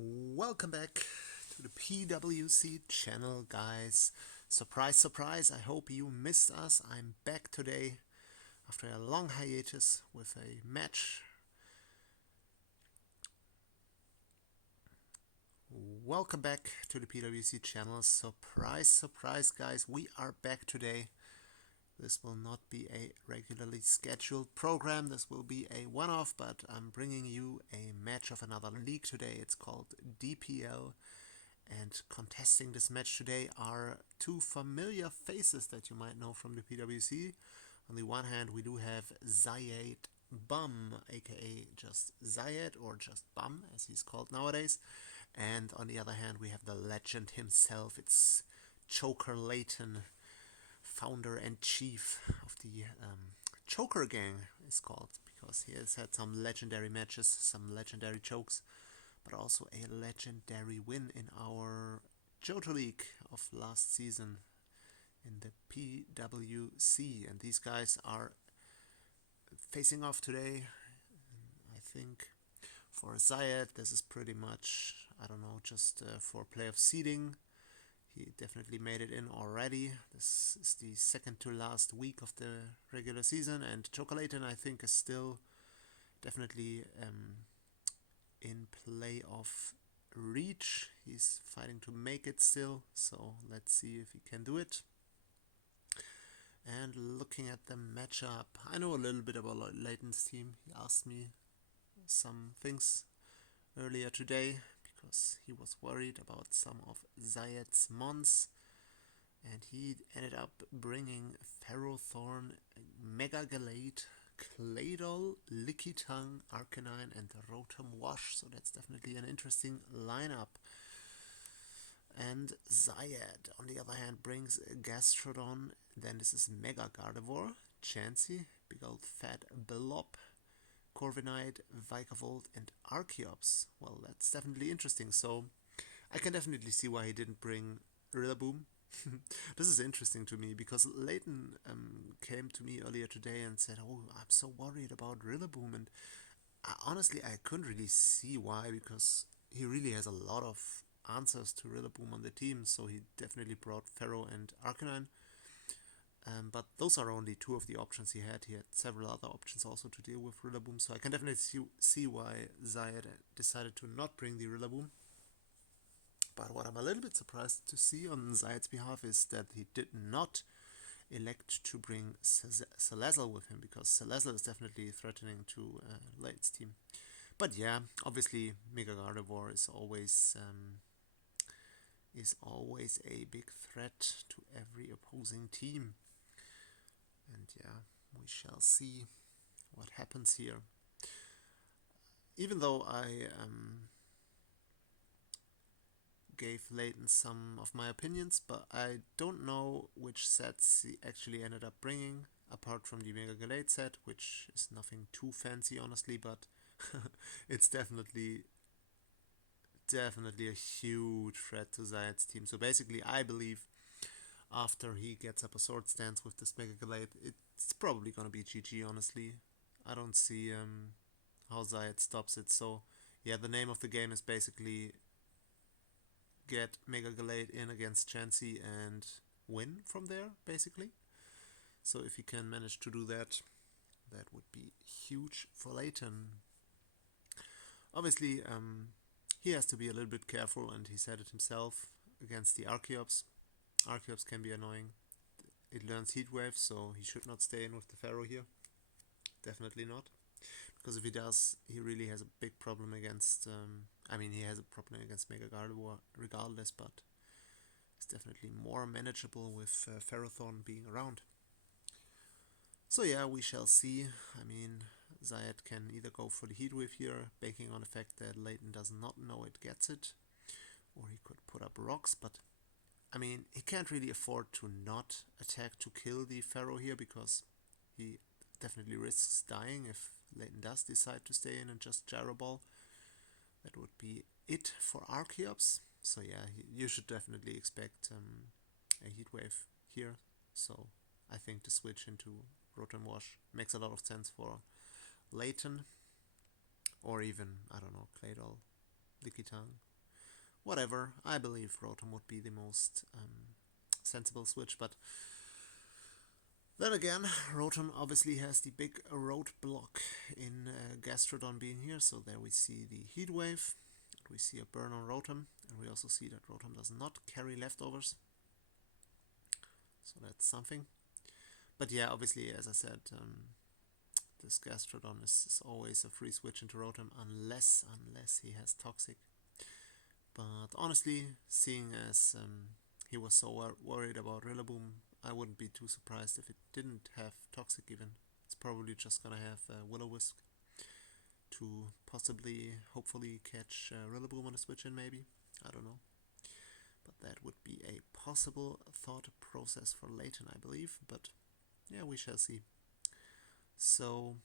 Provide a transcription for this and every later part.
Welcome back to the PWC channel, guys. Surprise, surprise, I hope you missed us. I'm back today after a long hiatus with a match. Welcome back to the PWC channel. Surprise, surprise, guys. We are back today. This will not be a regularly scheduled program. This will be a one-off, but I'm bringing you a match of another league today. It's called DPL. And contesting this match today are two familiar faces that you might know from the PWC. On the one hand, we do have Ziad Bum, aka just Ziad, or just Bum as he's called nowadays. And on the other hand, we have the legend himself. It's Choker Layton, founder and chief of the Choker Gang, is called, because he has had some legendary matches, some legendary chokes, but also a legendary win in our Johto League of last season in the PWC. And these guys are facing off today. I think for Ziad, this is pretty much, I don't know, just for playoff seeding. He definitely made it in already. This is the second to last week of the regular season, and Layton, I think, is still definitely in playoff reach. He's fighting to make it still, so let's see if he can do it. And looking at the matchup, I know a little bit about Layton's team. He asked me some things earlier today because he was worried about some of Ziad's mons, and he ended up bringing Ferrothorn, Mega Galate, Claydol, Lickitung, Arcanine, and Rotom-Wash. So that's definitely an interesting lineup. And Ziad, on the other hand, brings Gastrodon. Then this is Mega Gardevoir, Chansey, big old fat Belop, Corviknight, Vikavolt, and Archeops. Well, that's definitely interesting. So I can definitely see why he didn't bring Rillaboom. This is interesting to me because Layton came to me earlier today and said, "Oh, I'm so worried about Rillaboom," and honestly, I couldn't really see why, because he really has a lot of answers to Rillaboom on the team. So he definitely brought Ferro and Arcanine. But those are only two of the options he had. He had several other options also to deal with Rillaboom, so I can definitely see why Ziad decided to not bring the Rillaboom. But what I'm a little bit surprised to see on Ziad's behalf is that he did not elect to bring Salazzle with him, because Salazzle is definitely threatening to Layton's team. But yeah, obviously Mega Gardevoir is always a big threat to every opposing team. And yeah, we shall see what happens here. Even though I gave Layton some of my opinions, but I don't know which sets he actually ended up bringing, apart from the Mega Galate set, which is nothing too fancy, honestly, but it's definitely a huge threat to Ziad's team. So basically, I believe after he gets up a sword stance with this Mega Galate, it's probably gonna be GG, honestly. I don't see how Ziad stops it. So yeah, the name of the game is basically get Mega Galate in against Chansey and win from there, basically. So if he can manage to do that, that would be huge for Layton. Obviously, he has to be a little bit careful, and he said it himself, against the Archeops. Archeops can be annoying. It learns Heat Wave, so he should not stay in with the Pharaoh here. Definitely not. Because if he does, he really has a big problem against... he has a problem against Mega Gardevoir regardless, but it's definitely more manageable with Ferrothorn being around. So yeah, we shall see. Ziad can either go for the Heat Wave here, banking on the fact that Layton does not know it gets it, or he could put up rocks, but he can't really afford to not attack to kill the Pharaoh here, because he definitely risks dying if Layton does decide to stay in and just Gyro Ball. That would be it for Archeops. So yeah, you should definitely expect a Heat Wave here. So I think the switch into Rotom-Wash makes a lot of sense for Layton, or even, I don't know, Claydol, Lickitung. whatever. I believe Rotom would be the most sensible switch, but then again, Rotom obviously has the big roadblock in Gastrodon being here, so there we see the Heat Wave, we see a burn on Rotom, and we also see that Rotom does not carry leftovers, so that's something. But yeah, obviously, as I said, this Gastrodon is always a free switch into Rotom unless he has Toxic. But honestly, seeing as he was so worried about Rillaboom, I wouldn't be too surprised if it didn't have Toxic even. It's probably just gonna have Will-O-Wisp to possibly, hopefully catch Rillaboom on a switch in maybe. I don't know. But that would be a possible thought process for Layton, I believe. But yeah, we shall see. So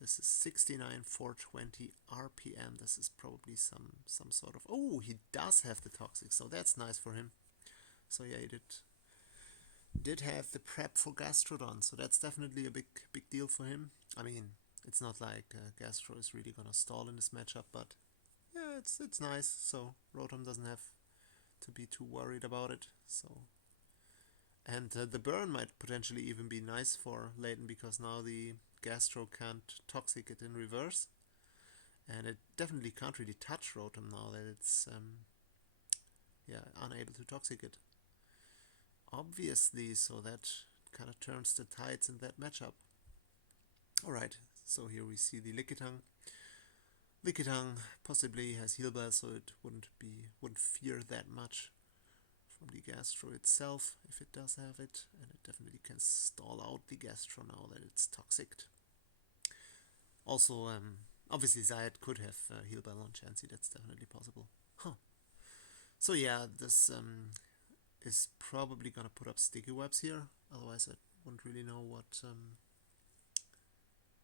this is 69,420 RPM. This is probably some sort of... Oh, he does have the Toxic, so that's nice for him. So yeah, he did have the prep for Gastrodon, so that's definitely a big deal for him. I mean, it's not like Gastro is really gonna stall in this matchup, but yeah, it's nice. So Rotom doesn't have to be too worried about it. So, and the burn might potentially even be nice for Layton, because now the Gastro can't Toxic it in reverse, and it definitely can't really touch Rotom now that it's unable to Toxic it. Obviously, so that kind of turns the tides in that matchup. Alright, so here we see the Lickitung. Lickitung possibly has Heal Bell, so it wouldn't fear that much from the Gastro itself, if it does have it, and it definitely can stall out the Gastro now that it's Toxiced. Also, obviously Ziad could have Heal Bell on Chansey, that's definitely possible. So yeah, this is probably gonna put up sticky webs here, otherwise I wouldn't really know what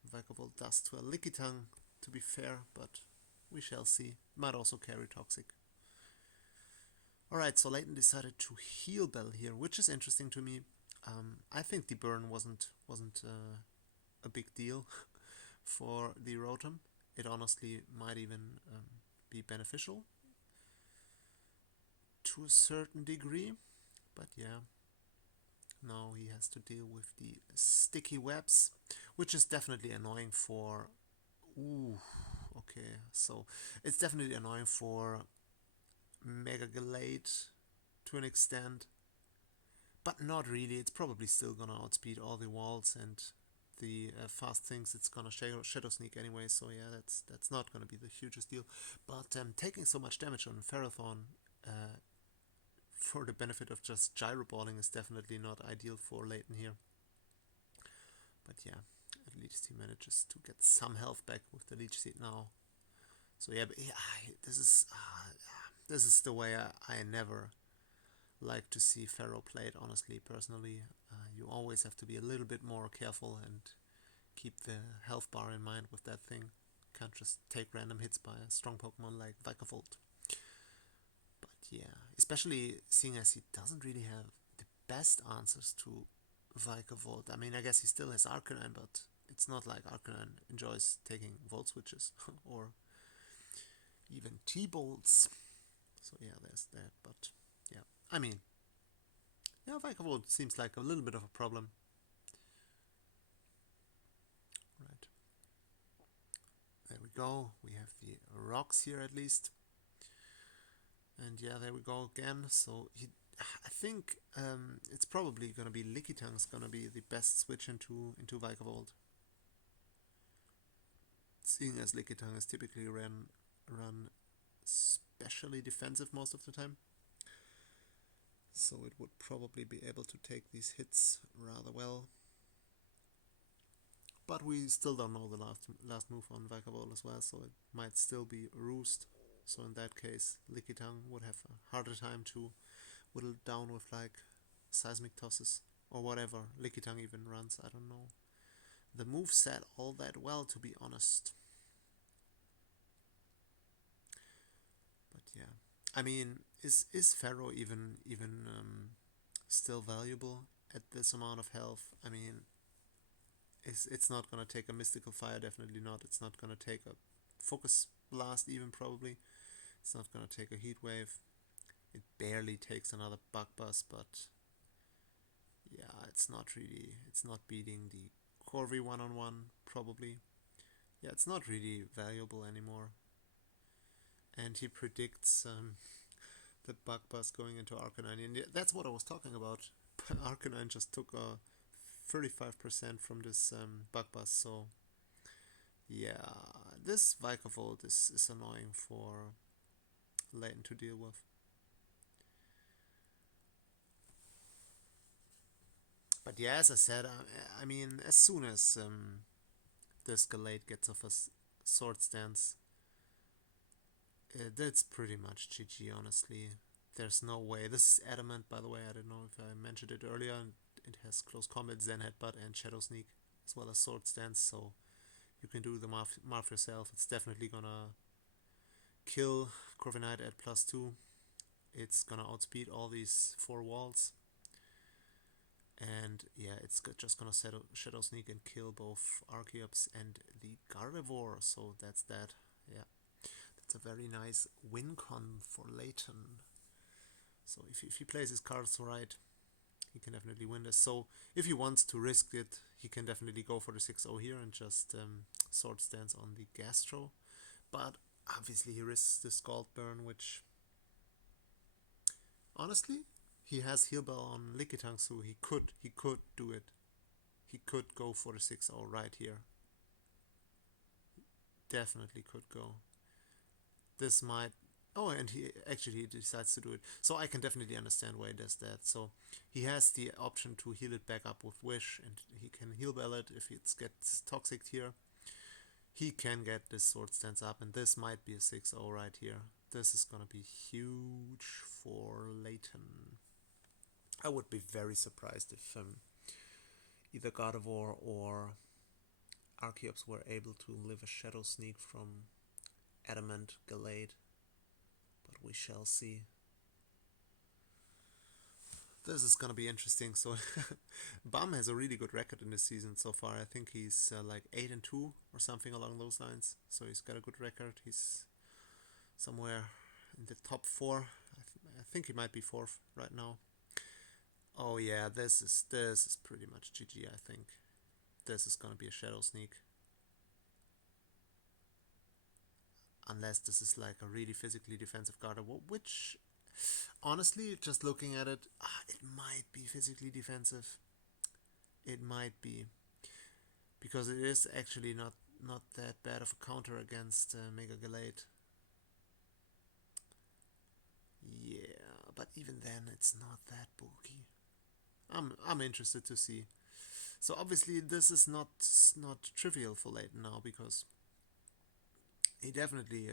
Vikavolt does to a Lickitung, to be fair, but we shall see. Might also carry Toxic. Alright, so Layton decided to Heal Bell here, which is interesting to me. I think the burn wasn't a big deal for the Rotom. It honestly might even be beneficial to a certain degree, but yeah, now he has to deal with the sticky webs, which is definitely annoying for... Ooh, okay, so it's definitely annoying for Mega Gallade to an extent, but not really. It's probably still gonna outspeed all the walls and the fast things. It's gonna Shadow Sneak anyway, so yeah, that's not gonna be the hugest deal. But taking so much damage on Ferrothorn for the benefit of just gyro balling is definitely not ideal for Layton here. But yeah, at least he manages to get some health back with the Leech Seed now. So yeah, but yeah, this is the way I never like to see Ferro played, honestly, personally. You always have to be a little bit more careful and keep the health bar in mind with that thing. Can't just take random hits by a strong Pokemon like Vikavolt. But yeah, especially seeing as he doesn't really have the best answers to Vikavolt. I mean, I guess he still has Arcanine, but it's not like Arcanine enjoys taking Volt Switches or even T-Bolts. So yeah, there's that, but yeah, I mean, yeah, Vikavolt seems like a little bit of a problem. Right. There we go. We have the rocks here at least. And yeah, there we go again. So I think it's probably gonna be Lickitung gonna be the best switch into Vikavolt. Seeing as Lickitung is typically run especially defensive most of the time. So it would probably be able to take these hits rather well. But we still don't know the last move on Vikavolt as well, so it might still be Roost. So in that case, Lickitung would have a harder time to whittle down with like Seismic Tosses or whatever Lickitung even runs. I don't know the moveset all that well, to be honest. But yeah, I mean, is Pharaoh even still valuable at this amount of health? I mean, it's not gonna take a Mystical Fire, definitely not. It's not gonna take a Focus Blast even, probably. It's not gonna take a heat wave. It barely takes another bug buzz, but yeah, it's not beating the Corvi one-on-one, probably. Yeah, it's not really valuable anymore. And he predicts the bug buzz going into Arcanine, and that's what I was talking about. Arcanine just took a 35% from this bug buzz, so yeah, this Vikavolt is annoying for Layton to deal with. But yeah, as I said, I mean, as soon as this Gallade gets off a sword stance, that's pretty much GG, honestly. There's no way. This is Adamant, by the way. I don't know if I mentioned it earlier. It has Close Combat, Zen Headbutt, and Shadow Sneak, as well as Sword Stance, so you can do the Marth yourself. It's definitely gonna kill Corviknight at +2. It's gonna outspeed all these 4 walls. And yeah, it's just gonna Shadow Sneak and kill both Archeops and the Gardevoir. So that's that. Yeah, that's a very nice win con for Layton. So if he plays his cards right, he can definitely win this. So if he wants to risk it, he can definitely go for the 6-0 here and just Sword Stance on the Gastro. But obviously he risks the Scald Burn, which honestly, he has Heal Bell on Lickitung, so he could do it. He could go for the 6-0 right here. Definitely could go. This might... Oh, and he decides to do it. So I can definitely understand why he does that. So he has the option to heal it back up with Wish, and he can Heal Bell it if it gets Toxic here. He can get this Sword Stance up, and this might be a 6-0 right here. This is gonna be huge for Layton. I would be very surprised if either Gardevoir or Archeops were able to live a Shadow Sneak from Adamant Gallade, but we shall see. This is gonna be interesting. So Bum has a really good record in this season so far. I think he's like 8-2 or something along those lines. So he's got a good record. He's somewhere in the top 4. I think he might be 4th right now. Oh yeah, this is pretty much GG. I think this is gonna be a Shadow Sneak, unless this is like a really physically defensive Gardevoir, which honestly, just looking at it, it might be physically defensive. It might be, because it is actually not that bad of a counter against Mega Gallade. Yeah, but even then, it's not that bulky. I'm interested to see. So obviously, this is not trivial for Layton now, because he definitely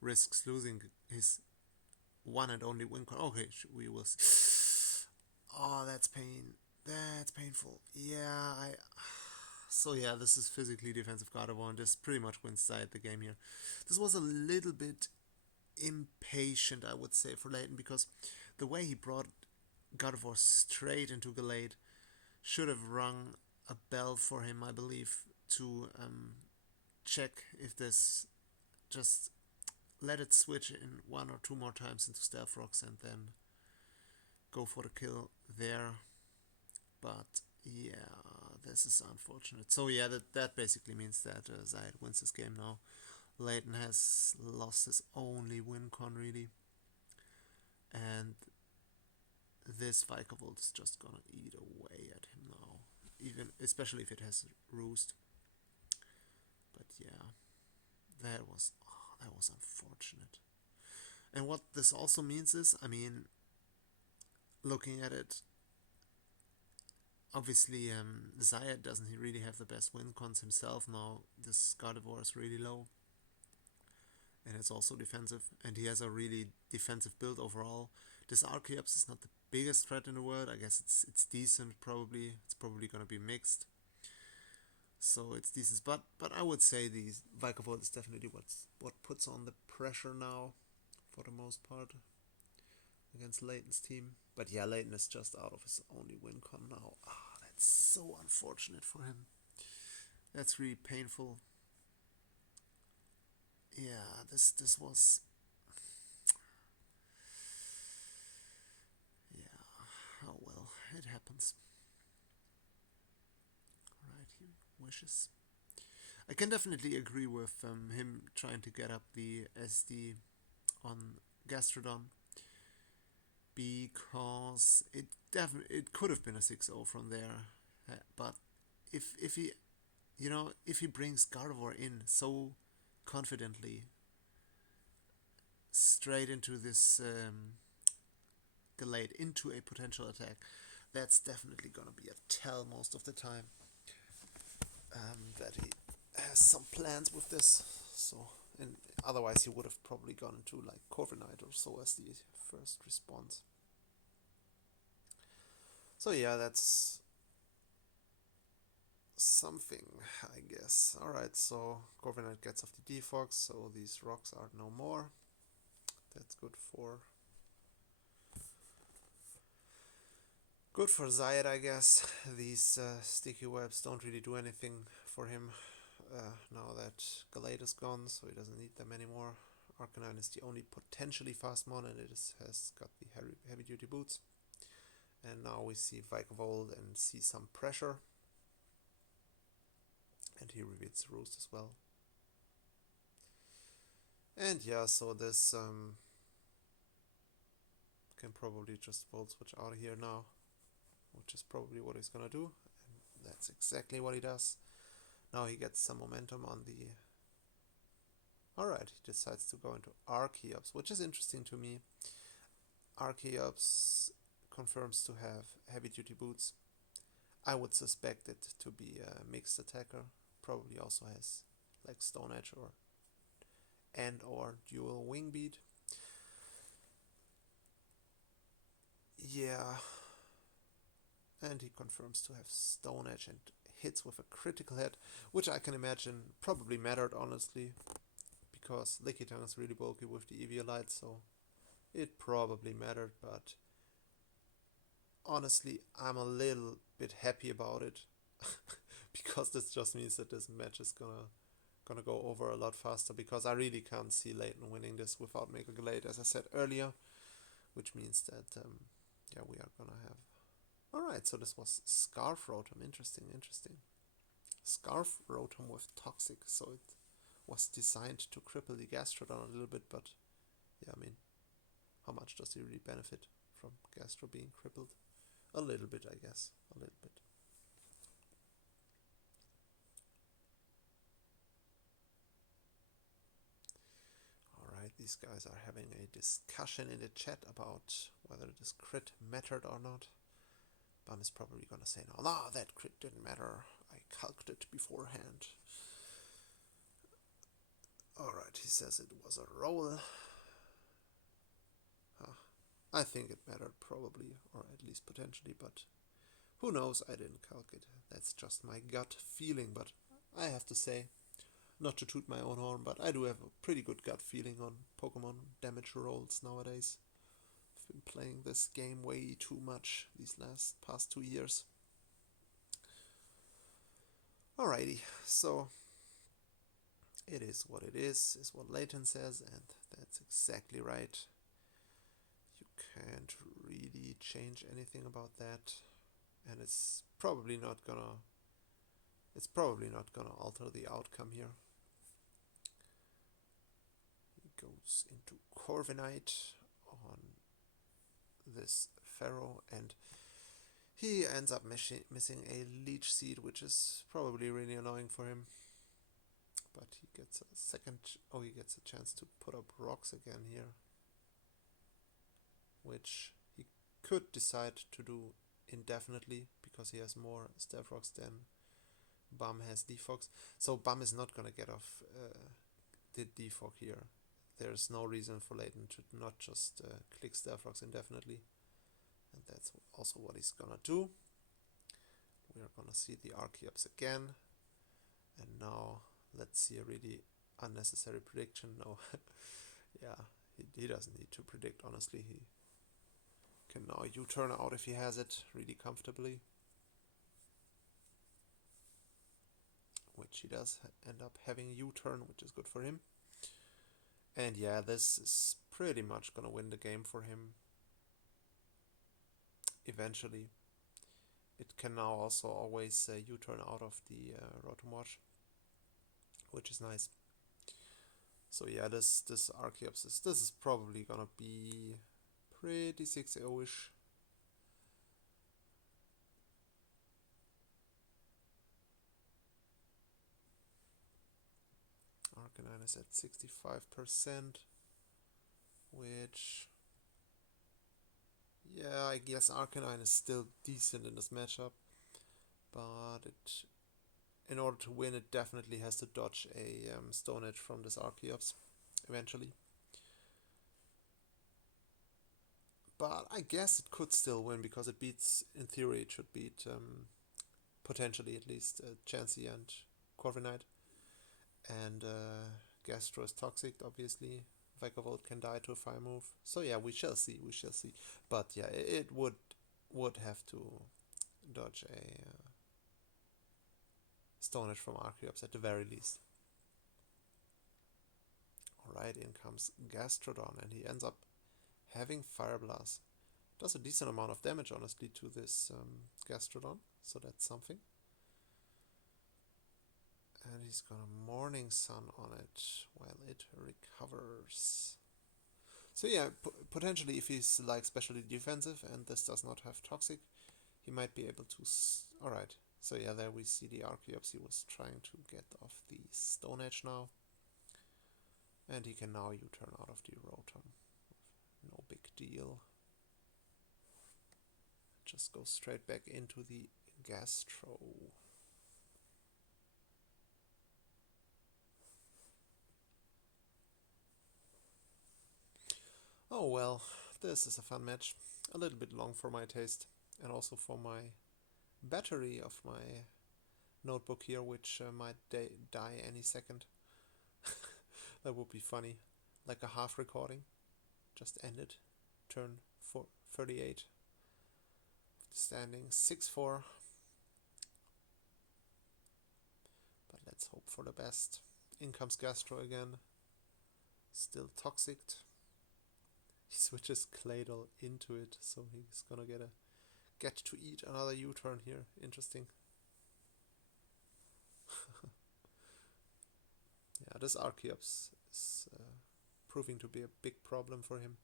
risks losing his one and only win con. Okay, we will see. Oh, that's pain. That's painful. Yeah, So yeah, this is physically defensive Gardevoir, and this pretty much wins Ziad the game here. This was a little bit impatient, I would say, for Layton, because the way he brought Gardevoir straight into Gallade should have rung a bell for him, I believe, to check if this, just let it switch in 1 or 2 more times into Stealth Rocks and then go for the kill there. But yeah, this is unfortunate. So yeah, that basically means that Ziad wins this game now. Layton has lost his only win con, really. And this Vikavolt is just gonna eat away at him now. Even especially if it has Roost. But yeah, that was unfortunate. And what this also means is, I mean, looking at it, obviously Ziad doesn't really have the best win cons himself now. This Gardevoir is really low, and it's also defensive, and he has a really defensive build overall. This Archeops is not the biggest threat in the world. I guess it's decent, probably. It's probably gonna be mixed, so it's decent. But I would say the Vikavolt is definitely what puts on the pressure now, for the most part, against Layton's team. But yeah, Layton is just out of his only win con now. That's so unfortunate for him. That's really painful. Yeah, this was happens. Alright, he wishes. I can definitely agree with him trying to get up the SD on Gastrodon, because it could have been a 6-0 from there, but if he if he brings Gardevoir in so confidently straight into this Gallade, into a potential attack, that's definitely gonna be a tell most of the time, that he has some plans with this. So, and otherwise he would have probably gone into like Corviknight or so as the first response. So yeah, that's something, I guess. Alright, so Corviknight gets off the Defox, so these rocks are no more. That's good for Ziad, I guess. These sticky webs don't really do anything for him now that Gallade is gone, so he doesn't need them anymore. Arcanine is the only potentially fast mon, and it has got the heavy duty boots. And now we see Vikavolt and see some pressure. And he reveals Roost as well. And yeah, so this can probably just Volt Switch out of here now, which is probably what he's gonna do. And that's exactly what he does. Now he gets some momentum on the... Alright, he decides to go into Archeops, which is interesting to me. Archeops confirms to have heavy duty boots. I would suspect it to be a mixed attacker. Probably also has like Stone Edge or dual Wing Beat. Yeah. And he confirms to have Stone Edge and hits with a critical hit, which I can imagine probably mattered, honestly, because Lickitung is really bulky with the Eviolite, so it probably mattered, but honestly, I'm a little bit happy about it, because this just means that this match is gonna go over a lot faster, because I really can't see Layton winning this without Mega Gallade, as I said earlier, which means that, yeah, we are gonna have... Alright, so this was Scarf Rotom. Interesting. Scarf Rotom with Toxic, so it was designed to cripple the Gastrodon a little bit, but yeah, I mean, how much does he really benefit from Gastro being crippled? A little bit, I guess. A little bit. Alright, these guys are having a discussion in the chat about whether this crit mattered or not. Bum is probably gonna say, no, that crit didn't matter. I calced it beforehand. Alright, he says it was a roll. I think it mattered, probably, or at least potentially, but who knows, I didn't calc it. That's just my gut feeling, but I have to say, not to toot my own horn, but I do have a pretty good gut feeling on Pokemon damage rolls nowadays. I've been playing this game way too much these past 2 years. Alrighty, so it is what Layton says, and that's exactly right. You can't really change anything about that, and it's probably not gonna alter the outcome here. He goes into Corviknight on this Pharaoh, and he ends up missing a Leech Seed, which is probably really annoying for him. But he gets he gets a chance to put up rocks again here, which he could decide to do indefinitely, because he has more Stealth Rocks than Bum has Defox. So Bum is not gonna get off the Defog here. There's no reason for Layton to not just click Stealth Rocks indefinitely. And that's also what he's gonna do. We are gonna see the Archeops again. And now let's see a really unnecessary prediction. No, yeah, he doesn't need to predict, honestly. He can now U-turn out if he has it really comfortably. Which he does end up having U-turn, which is good for him. And yeah, this is pretty much gonna win the game for him eventually. it can now also always U-turn out of the Rotom-Wash, which is nice. So yeah, this Archeops this is probably gonna be pretty 6-0-ish. Arcanine is at 65%, which, yeah, I guess Arcanine is still decent in this matchup, but in order to win, it definitely has to dodge a Stone Edge from this Archeops eventually. But I guess it could still win because it beats, in theory, it should beat potentially at least Chansey and Corviknight. And Gastro is toxic, obviously. Vikavolt can die to a fire move. So yeah, we shall see, we shall see. But yeah, it would have to dodge a Stone Edge from Archeops at the very least. Alright, in comes Gastrodon, and he ends up having Fire Blast. Does a decent amount of damage, honestly, to this Gastrodon, so that's something. And he's gonna Morning Sun on it while it recovers. So yeah, potentially if he's like specially defensive and this does not have Toxic, he might be able to... Alright, so yeah, there we see the Archeops. He was trying to get off the Stone Edge now. And he can now U-turn out of the Rotom. No big deal. Just go straight back into the Gastro. Oh well, this is a fun match. A little bit long for my taste, and also for my battery of my notebook here, which might die any second. That would be funny. Like a half recording. Just ended. Turn 38. Standing 6-4. But let's hope for the best. In comes Gastro again. Still toxic. He switches Claydol into it, so he's gonna get to eat another U-turn here. Interesting. Yeah, this Archeops is proving to be a big problem for him.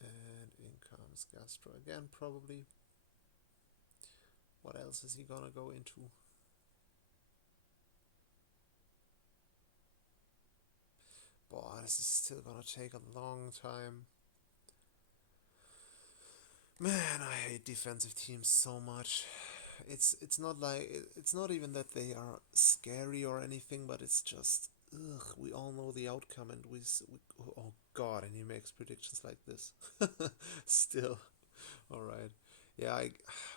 And in comes Gastro again, probably. What else is he gonna go into? Boy, this is still gonna take a long time. Man, I hate defensive teams so much. It's not like it's not even that they are scary or anything, but it's just we all know the outcome, and we oh god, and he makes predictions like this. Still, all right, yeah,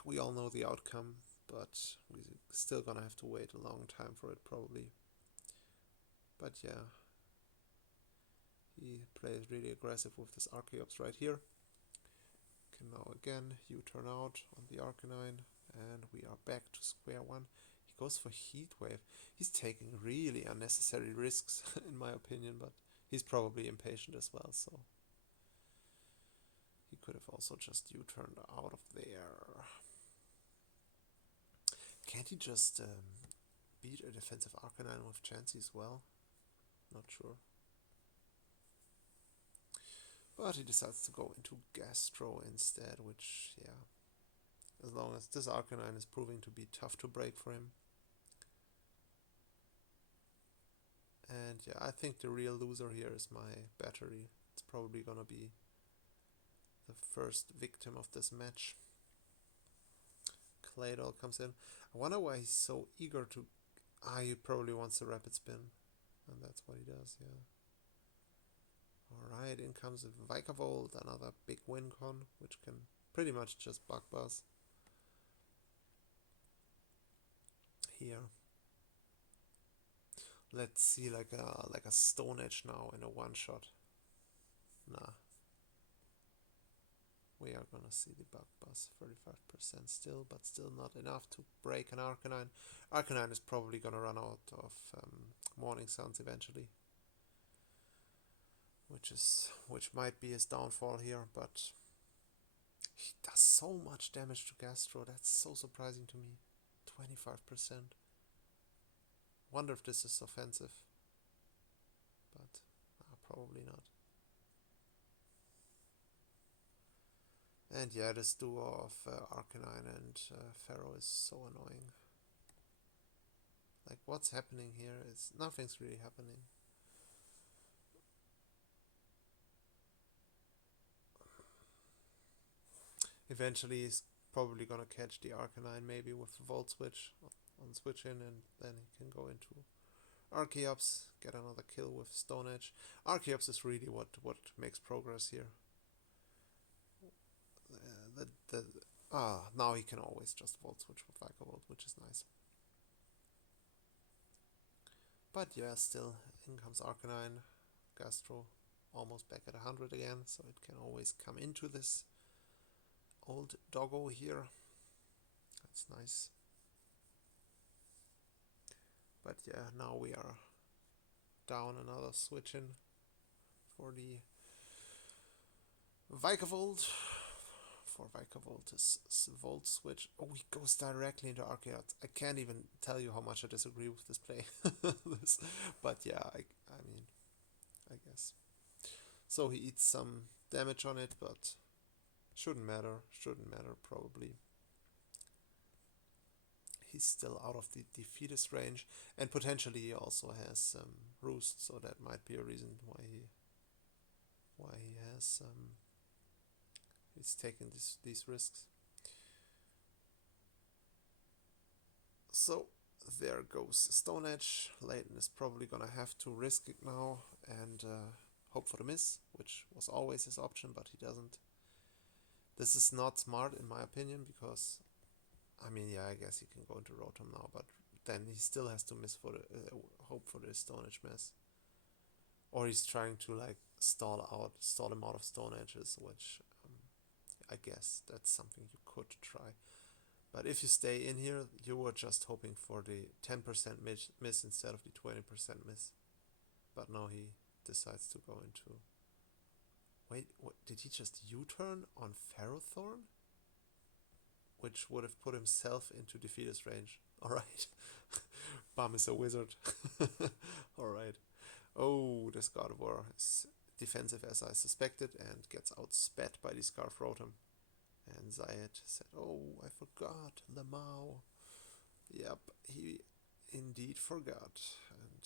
we all know the outcome, but we still gonna have to wait a long time for it probably. But yeah, he plays really aggressive with this Archeops right here. Can now again U-turn out on the Arcanine, and we are back to square one. He goes for Heat Wave. He's taking really unnecessary risks, in my opinion, but he's probably impatient as well, so he could have also just U-turned out of there. Can't he just beat a defensive Arcanine with Chansey as well? Not sure. But he decides to go into Gastro instead, which, yeah, as long as this Arcanine is proving to be tough to break for him. And yeah, I think the real loser here is my battery. It's probably gonna be the first victim of this match. Claydol comes in. I wonder why he's so eager to... he probably wants a rapid spin. And that's what he does, yeah. Alright, in comes Vikavolt, another big win con, which can pretty much just bug buzz. Here. Let's see like a Stone Edge now in a one shot. Nah. We are gonna see the bug buzz, 35% still, but still not enough to break an Arcanine. Arcanine is probably gonna run out of Morning Suns eventually. Which might be his downfall here, but He does so much damage to Gastro. That's so surprising to me. 25%. Wonder if this is offensive. But probably not. And yeah, this duo of Arcanine and Pharaoh is so annoying. Like, what's happening here? Nothing's really happening. Eventually, he's probably gonna catch the Arcanine, maybe with Volt Switch on Switch in, and then he can go into Archeops, get another kill with Stone Edge. Archeops is really what makes progress here. Now he can always just Volt Switch with Volt, which is nice. But yeah, still, in comes Arcanine, Gastro, almost back at 100 again, so it can always come into this old doggo here. That's nice. But yeah, now we are down another switch in for the Vikavolt. For Vikavolt is Volt Switch. Oh, he goes directly into Archeops. I can't even tell you how much I disagree with this play. But yeah, I mean, I guess. So he eats some damage on it, but shouldn't matter. Shouldn't matter, probably. He's still out of the defeatist range, and potentially he also has some roost, so that might be a reason why he has he's taking these risks. So there goes Stone Edge. Layton is probably gonna have to risk it now and hope for the miss, which was always his option, but he doesn't. This is not smart in my opinion, because I mean, yeah, I guess he can go into Rotom now, but then he still has to miss for the hope for the Stone Edge mess, or he's trying to like stall him out of Stone Edges, which I guess that's something you could try. But if you stay in here, you were just hoping for the 10% miss instead of the 20% miss. But now he decides to go into. Wait, what, did he just U-turn on Ferrothorn? Which would have put himself into defeatist range. Alright. Bum is a wizard. Alright. Oh, this Gardevoir is defensive as I suspected and gets outspat by the Scarf Rotom. And Ziad said, oh, I forgot, Lamau. Yep, he indeed forgot. And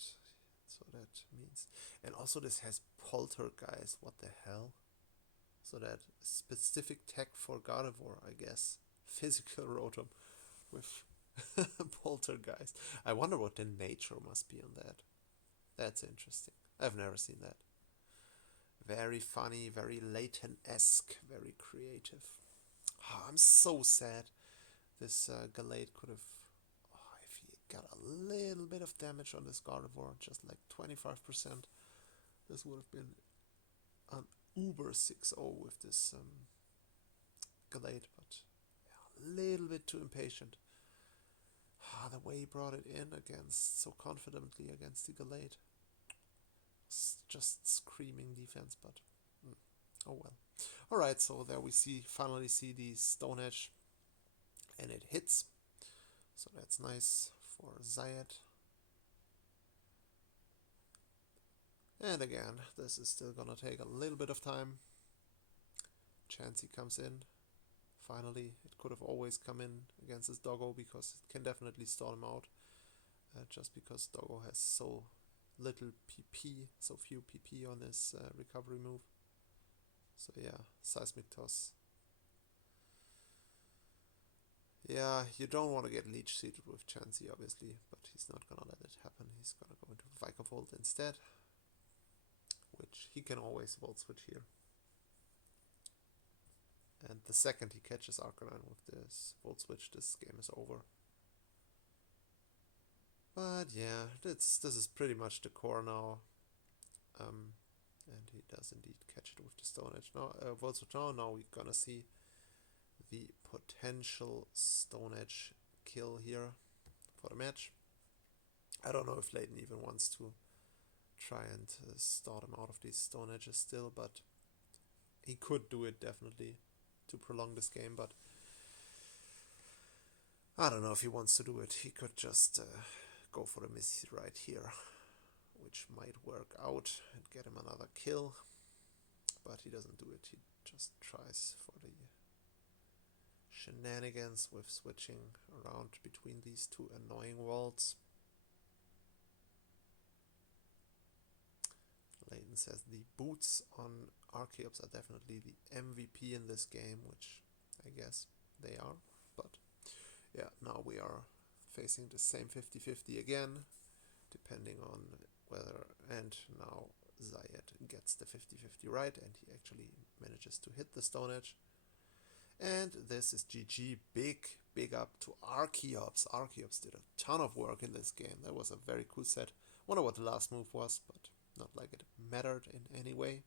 so that means... And also this has Poltergeist, what the hell? So that specific tech for Gardevoir, I guess. Physical Rotom with Poltergeist. I wonder what the nature must be on that. That's interesting. I've never seen that. Very funny, very Layton-esque, very creative. Oh, I'm so sad. This Gallade could have... Oh, if he got a little bit of damage on this Gardevoir, just like 25%, this would have been an uber 6-0 with this Gallade, but yeah, a little bit too impatient. The way he brought it in against so confidently against the Gallade. Just screaming defense, but oh well. Alright, so there we finally see the Stone Edge, and it hits. So that's nice for Ziad. And again, this is still gonna take a little bit of time. Chansey comes in. Finally, it could have always come in against this Doggo, because it can definitely stall him out. Just because Doggo has so little PP, so few PP on his recovery move. So yeah, Seismic Toss. Yeah, you don't want to get Leech Seated with Chansey, obviously, but he's not gonna let it happen. He's gonna go into Vikavolt instead, which he can always Volt Switch here. And the second he catches Arcanine with this Volt Switch, this game is over. But yeah, this is pretty much the core now. And he does indeed catch it with the Stone Edge. Now, Volt Switch now we're gonna see the potential Stone Edge kill here for the match. I don't know if Layton even wants to try and start him out of these Stone Edges still, but he could do it definitely. to prolong this game, but I don't know if he wants to do it. He could just go for the miss right here, which might work out and get him another kill, but he doesn't do it. He just tries for the shenanigans with switching around between these two annoying walls. Layton says the boots on Archeops are definitely the MVP in this game, which I guess they are, but yeah, now we are facing the same 50-50 again, depending on whether, and now Ziad gets the 50-50 right, and he actually manages to hit the Stone Edge. And this is GG. Big up to Archeops. Archeops did a ton of work in this game. That was a very cool set. Wonder what the last move was, but not like it mattered in any way.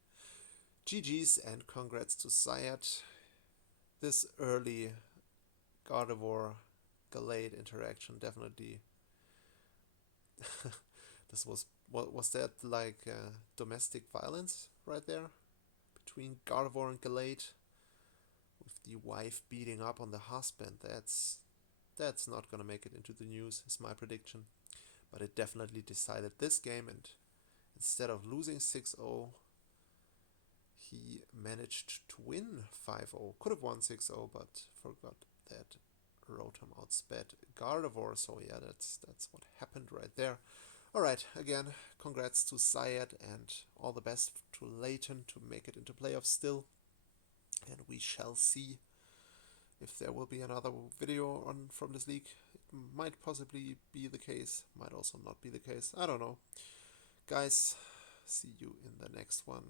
GG's and congrats to Ziad. This early Gardevoir Gallade interaction definitely this was that like domestic violence right there between Gardevoir and Gallade, with the wife beating up on the husband. That's not gonna make it into the news, is my prediction, but it definitely decided this game, and instead of losing 6-0 he managed to win 5-0. Could have won 6-0, but forgot that Rotom outsped Gardevoir, so yeah, that's what happened right there. Alright, again, congrats to Ziad and all the best to Layton to make it into playoffs still. And we shall see if there will be another video on from this league. It might possibly be the case, might also not be the case. I don't know. Guys, see you in the next one.